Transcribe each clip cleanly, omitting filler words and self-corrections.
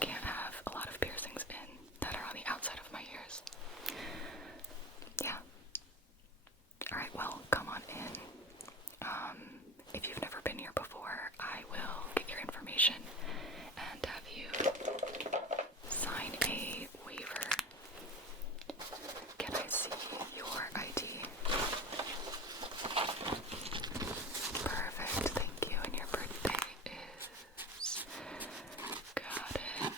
can't have a lot of piercings in that are on the outside of my ears. Yeah. Alright, well, come on in. If you've never been here before, I will get your information and have you sign a waiver. Can I see your ID? Perfect, thank you. And your birthday is... Got it.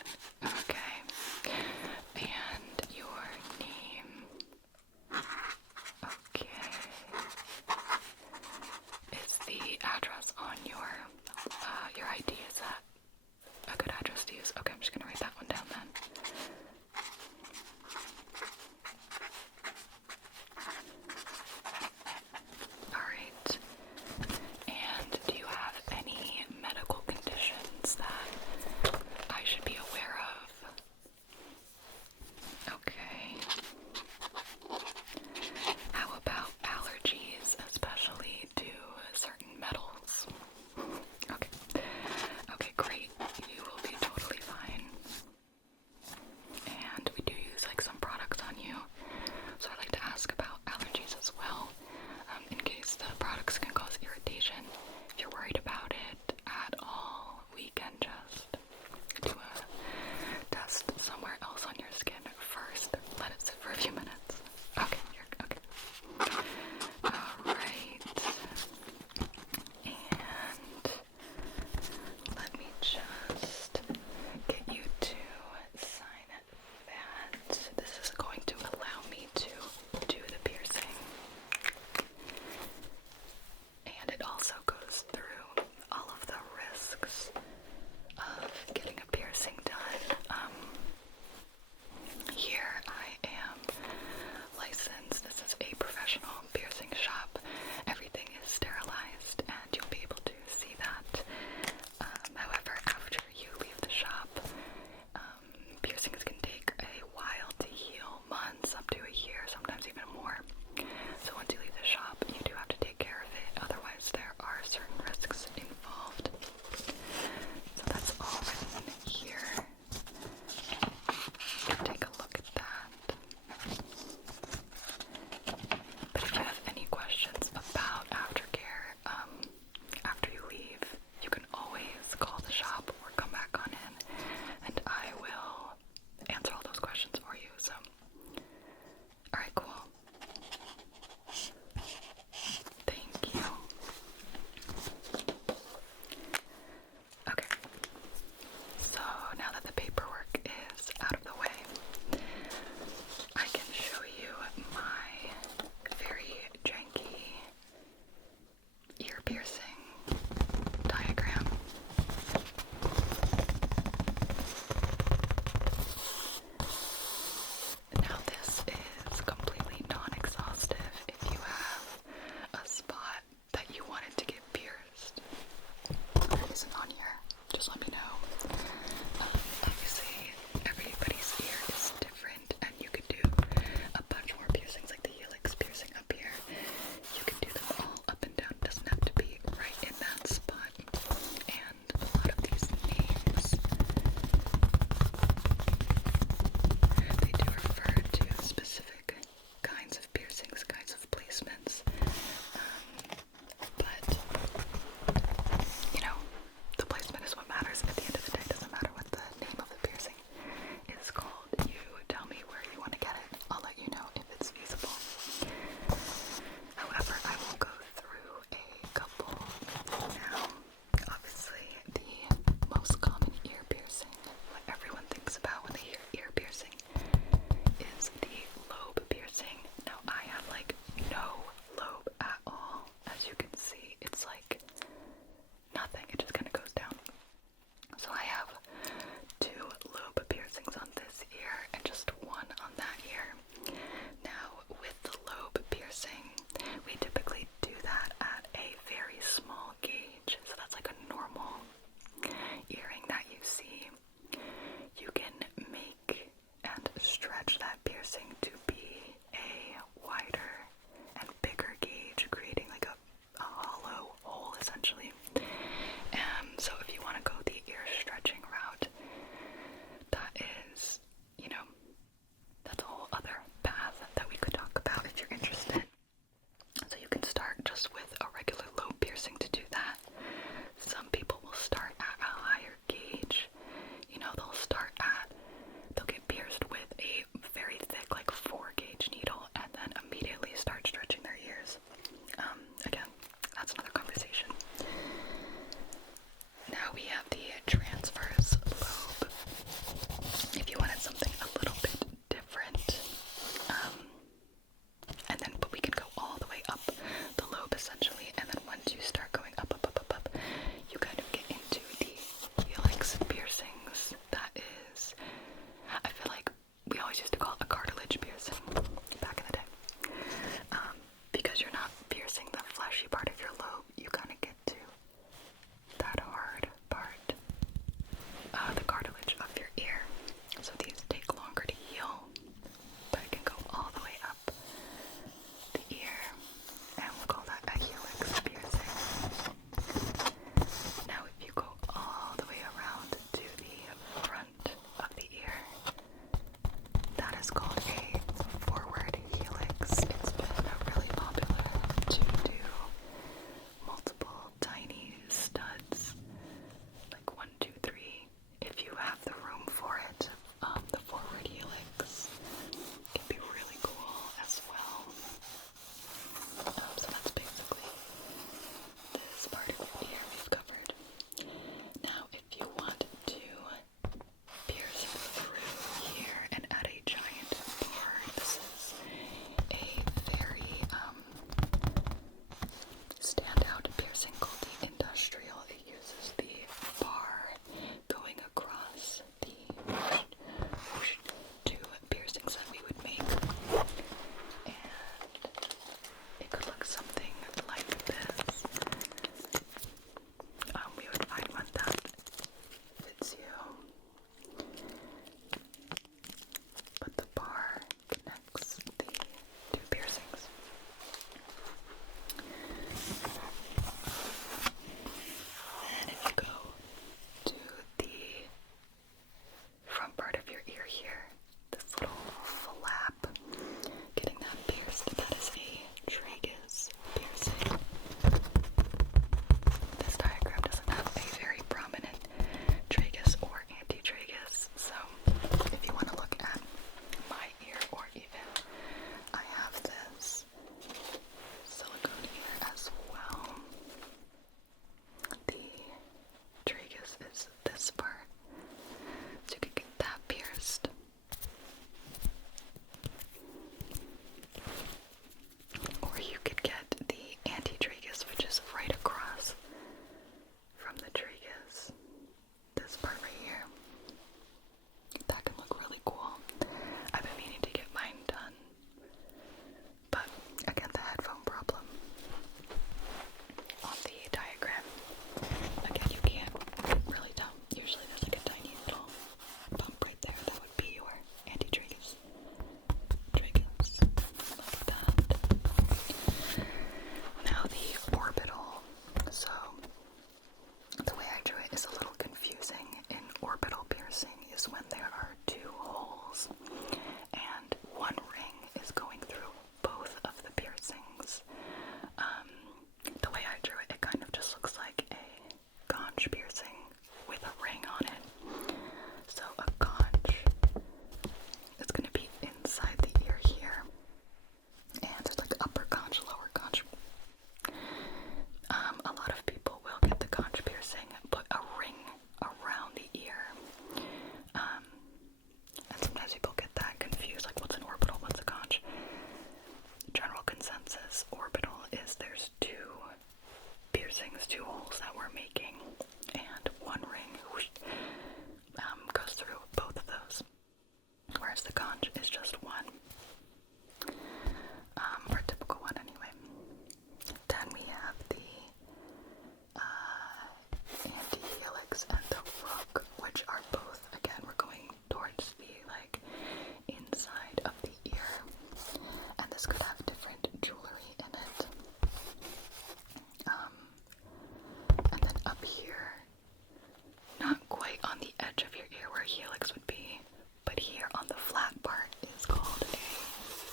helix would be, but here on the flat part is called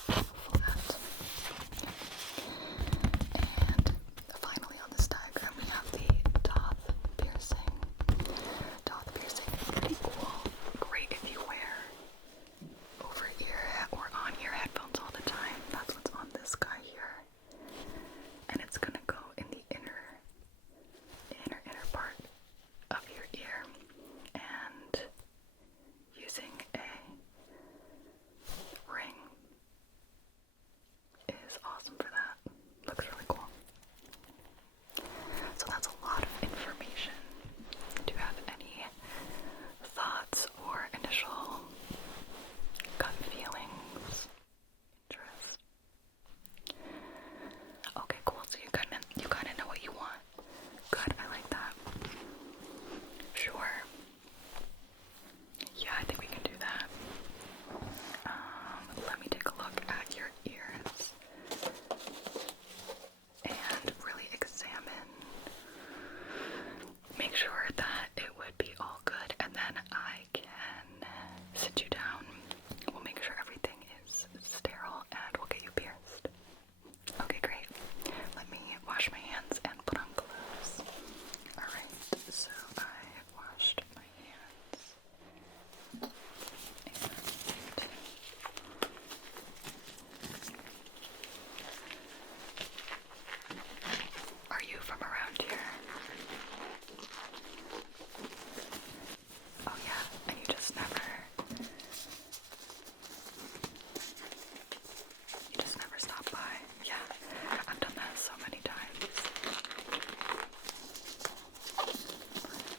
a flat. And finally on this diagram we have the doth piercing. Doth piercing is pretty cool. Great if you wear over ear or on ear headphones all the time. That's what's on this guy here. And it's gonna go in the inner part of your ear, and using a ring is awesome for that. Looks really cool. So that's a lot of information. Do you have any thoughts or initial gut feelings? Interest? Okay, cool. So you kind of know what you want. Good, I like that. Sure. Yeah, I think we can do that. Let me take a look at your ears and really examine. Make sure that it would be all good, and then I can sit you down. We'll make sure everything is sterile, and we'll get you pierced. Okay, great. Let me wash my hands and put on gloves. Alright, so I washed my hands. Are you from around here? Oh yeah, and you just never stop by. Yeah, I've done that so many times.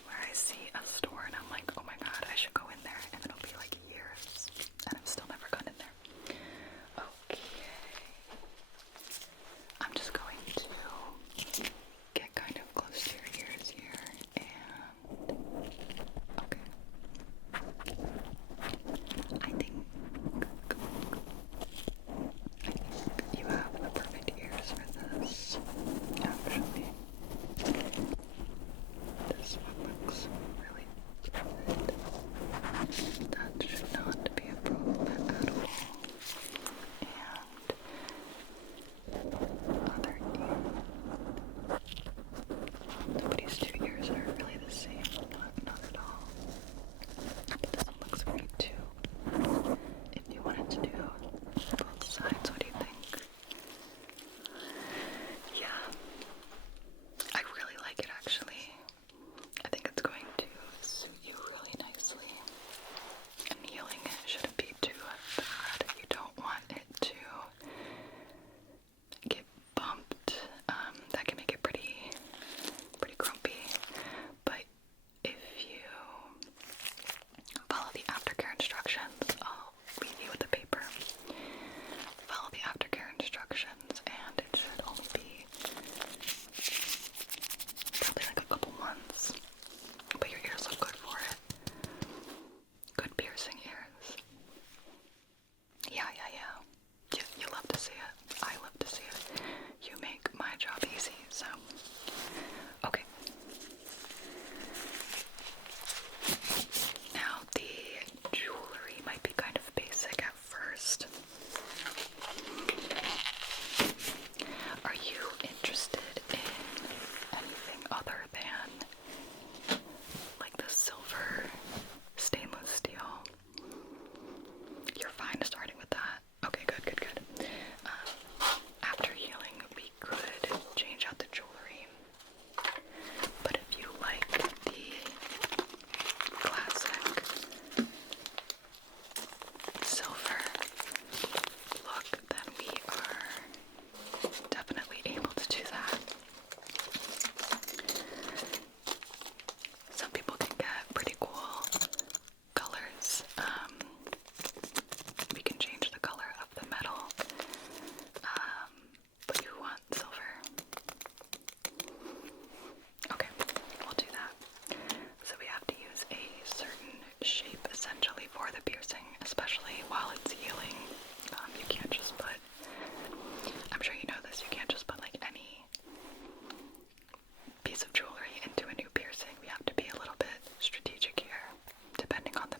Where I see a store and I'm like, oh my god, I should go in there, and it'll be like years, and I've still never gone in there. Okay. I'm just going to get kind of close to your ears here, and okay. I think you have the perfect ears for this, actually. This one looks really good. That should not be a problem at all. And other ear. Nobody's two ears are really the same. Not at all. But this one looks great too. If you wanted to do both sides, what do you think? Yeah. I really like it actually. I think it's going to suit you really nicely. And healing shouldn't be too bad. You don't want it to get bumped. That can make it pretty grumpy. But if you follow the aftercare instructions, I'll leave you with the paper. Follow the aftercare instructions, and it should only be probably like a couple months. But your ears look good for it. Good piercing ears. Yeah. You love to see it. I love to see it. You make my job easy, so. Okay. Now, the jewelry might be kind of basic at first. Are you interested in anything other than like the silver stainless steel? You're fine starting with that. Okay, good. After healing, we could change out the jewelry. But if you like the classic silver look, then we are definitely able to do that. Some people can get pretty cool colors. We can change the color of the metal, but you want silver. Okay, we'll do that. So we have to use a certain shape essentially for the piercing, especially while it's healing. You can't just put, I'm sure you know this, you can't just put like any piece of jewelry into a new piercing. We have to be a little bit strategic here, depending on the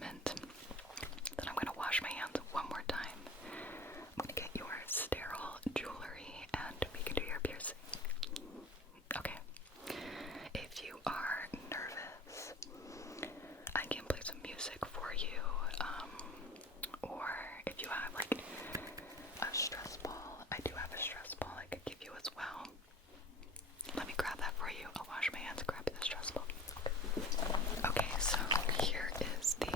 embarrassment, then I'm gonna wash my hands one more time. I'm gonna get your sterile jewelry and we can do your piercing. Okay. If you are nervous, I can play some music for you. Or if you have like a stress ball, I do have a stress ball I could give you as well. Let me grab that for you. I'll wash my hands, grab the stress ball. Okay, so here is the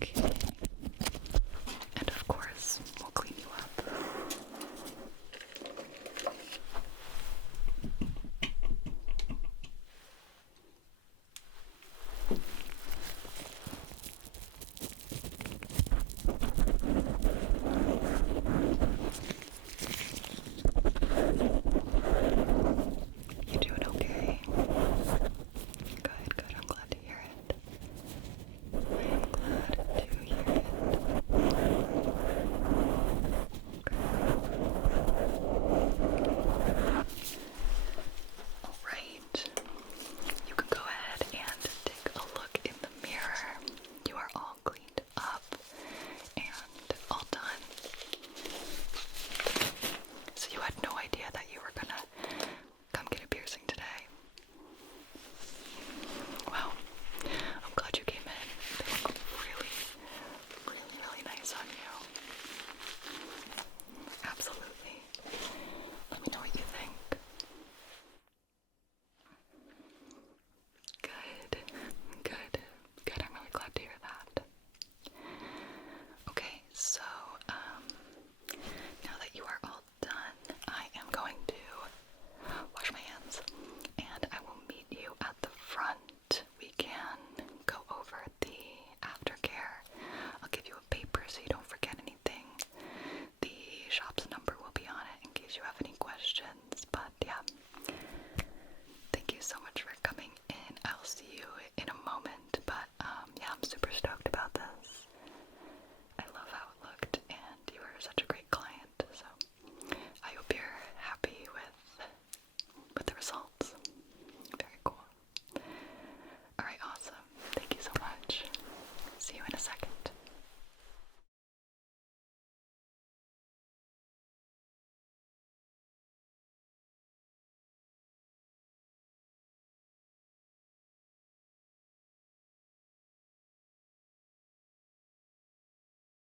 Okay.